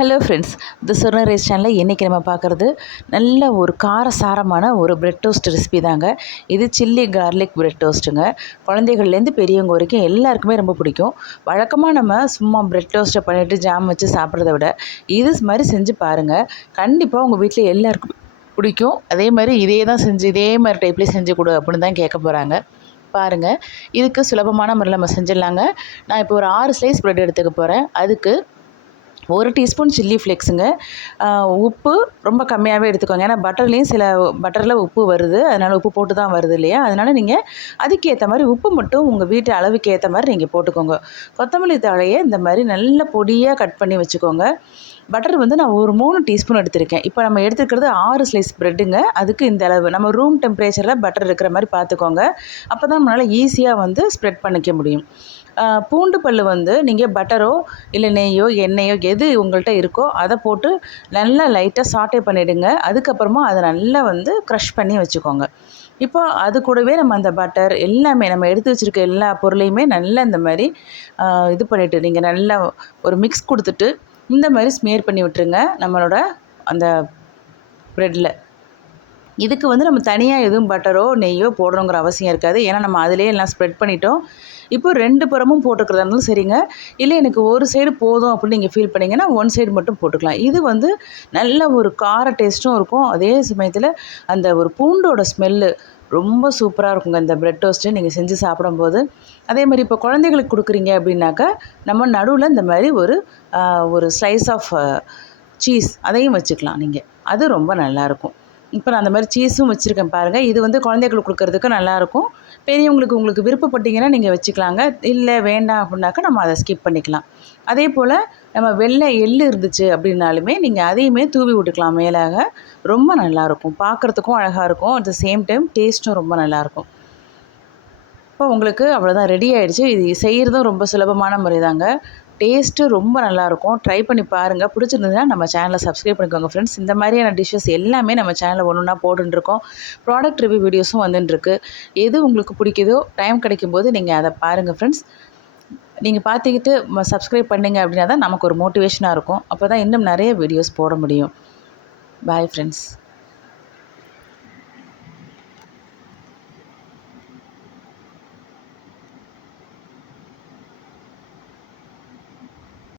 Hello friends, தி சொர்ண rice சேனலில் இன்றைக்கி நம்ம பார்க்குறது நல்ல ஒரு காரசாரமான ஒரு பிரெட் டோஸ்ட் ரெசிபி தாங்க. இது சில்லி கார்லிக் பிரெட் டோஸ்ட்டுங்க. குழந்தைகள்லேருந்து பெரியவங்க வரைக்கும் எல்லாருக்குமே ரொம்ப பிடிக்கும். வழக்கமாக நம்ம சும்மா பிரெட் டோஸ்ட்டை பண்ணிவிட்டு ஜாம் வச்சு சாப்பிட்றத விட இது மாதிரி செஞ்சு பாருங்கள். கண்டிப்பாக உங்கள் வீட்டில் எல்லாருக்கும் பிடிக்கும். அதே மாதிரி இதே மாதிரி டைப்லேயே செஞ்சு கொடு அப்படின்னு தான் கேட்க போகிறாங்க. பாருங்கள், இதுக்கு சுலபமான முறையில் நம்ம செஞ்சிடலாங்க. நான் இப்போ ஒரு 6 ஸ்லைஸ் பிரெட் எடுத்துக்க போகிறேன். அதுக்கு 1 டீஸ்பூன் சில்லி ஃப்ளேக்ஸுங்க. உப்பு ரொம்ப கம்மியாகவே எடுத்துக்கோங்க. ஏன்னா பட்டரில் உப்பு வருது, அதனால் உப்பு போட்டு தான் வருது இல்லையா? அதனால் நீங்கள் அதுக்கேற்ற மாதிரி உப்பு மட்டும் உங்கள் வீட்டு அளவுக்கு ஏற்ற மாதிரி நீங்கள் போட்டுக்கோங்க. கொத்தமல்லி தழையை இந்த மாதிரி நல்ல பொடியாக கட் பண்ணி வச்சுக்கோங்க. பட்டர் நான் ஒரு 3 டீஸ்பூன் எடுத்திருக்கேன். இப்போ நம்ம எடுத்துக்கிறது 6 ஸ்லைஸ் ப்ரெட்டுங்க. அதுக்கு இந்த அளவு நம்ம ரூம் டெம்பரேச்சரில் பட்டர் இருக்கிற மாதிரி பார்த்துக்கோங்க. அப்போ தான் நம்மளால் ஈஸியாக ஸ்ப்ரெட் பண்ணிக்க முடியும். பூண்டு பல் நீங்கள் பட்டரோ இல்லை நெய்யோ எண்ணெயோ எது உங்கள்கிட்ட இருக்கோ அதை போட்டு நல்லா லைட்டாக சாட்டே பண்ணிவிடுங்க. அதுக்கப்புறமா அதை நல்லா க்ரஷ் பண்ணி வச்சுக்கோங்க. இப்போ அது கூடவே நம்ம அந்த பட்டர் எல்லாமே நம்ம எடுத்து வச்சுருக்க எல்லா பொருளையுமே நல்லா இந்த மாதிரி இது பண்ணிவிட்டு நீங்கள் நல்லா ஒரு மிக்ஸ் கொடுத்துட்டு இந்த மாதிரி ஸ்மியர் பண்ணி விட்டுருங்க நம்மளோட அந்த ப்ரெட்டில். இதுக்கு நம்ம தனியாக எதுவும் பட்டரோ நெய்யோ போடணுங்கிற அவசியம் இருக்காது. ஏன்னா நம்ம அதிலே எல்லாம் ஸ்ப்ரெட் பண்ணிட்டோம். இப்போ 2 புறமும் போட்டுக்கிறதா இருந்தாலும் சரிங்க. இல்லை எனக்கு ஒரு சைடு போதும் அப்படின்னு நீங்கள் ஃபீல் பண்ணிங்கன்னா 1 சைடு மட்டும் போட்டுக்கலாம். இது நல்ல ஒரு கார டேஸ்ட்டும் இருக்கும். அதே சமயத்தில் அந்த ஒரு பூண்டோட ஸ்மெல்லு ரொம்ப சூப்பராக இருக்குங்க இந்த பிரெட் டோஸ்ட்டு நீங்கள் செஞ்சு சாப்பிடும்போது. அதே மாதிரி இப்போ குழந்தைகளுக்கு கொடுக்குறீங்க அப்படின்னாக்கா நம்ம நடுவில் இந்த மாதிரி ஒரு ஸ்லைஸ் ஆஃப் சீஸ் அதையும் வச்சுக்கலாம் நீங்கள். அது ரொம்ப நல்லாயிருக்கும். இப்போ நான் அந்த மாதிரி சீஸும் வச்சுருக்கேன் பாருங்கள். இது குழந்தைகளுக்கு கொடுக்குறதுக்கு நல்லாயிருக்கும். பெரியவங்களுக்கு உங்களுக்கு விருப்பப்பட்டீங்கன்னா நீங்கள் வச்சுக்கலாங்க. இல்லை வேண்டாம் அப்படின்னாக்கா நம்ம அதை ஸ்கிப் பண்ணிக்கலாம். அதே போல் நம்ம வெள்ளை எள்ளு இருந்துச்சு அப்படின்னாலுமே நீங்கள் அதையுமே தூவி விட்டுக்கலாம் மேலாக. ரொம்ப நல்லாயிருக்கும், பார்க்குறதுக்கும் அழகாக இருக்கும். அட் த சேம் டைம் டேஸ்ட்டும் ரொம்ப நல்லாயிருக்கும். இப்போ உங்களுக்கு அவ்வளோதான், ரெடி ஆகிடுச்சு. இது செய்கிறதும் ரொம்ப சுலபமான முறை தாங்க. டேஸ்ட்டு ரொம்ப நல்லாயிருக்கும். ட்ரை பண்ணி பாருங்கள். பிடிச்சிருந்ததுன்னா நம்ம சேனலை சப்ஸ்கிரைப் பண்ணிக்கோங்க ஃப்ரெண்ட்ஸ். இந்த மாதிரியான டிஷ்ஷஸ் எல்லாமே நம்ம சேனலில் ஒன்றா போட்டுருக்கோம். ப்ராடக்ட் ரிவ்யூ வீடியோஸும் வந்துட்டுருக்கு. எது உங்களுக்கு பிடிக்குதோ டைம் கிடைக்கும்போது நீங்கள் அதை பாருங்கள் ஃப்ரெண்ட்ஸ். நீங்கள் பார்த்துக்கிட்டு சப்ஸ்கிரைப் பண்ணிங்க அப்படின்னா தான் நமக்கு ஒரு மோட்டிவேஷனாக இருக்கும். அப்போ தான் இன்னும் நிறைய வீடியோஸ் போட முடியும். Bye friends.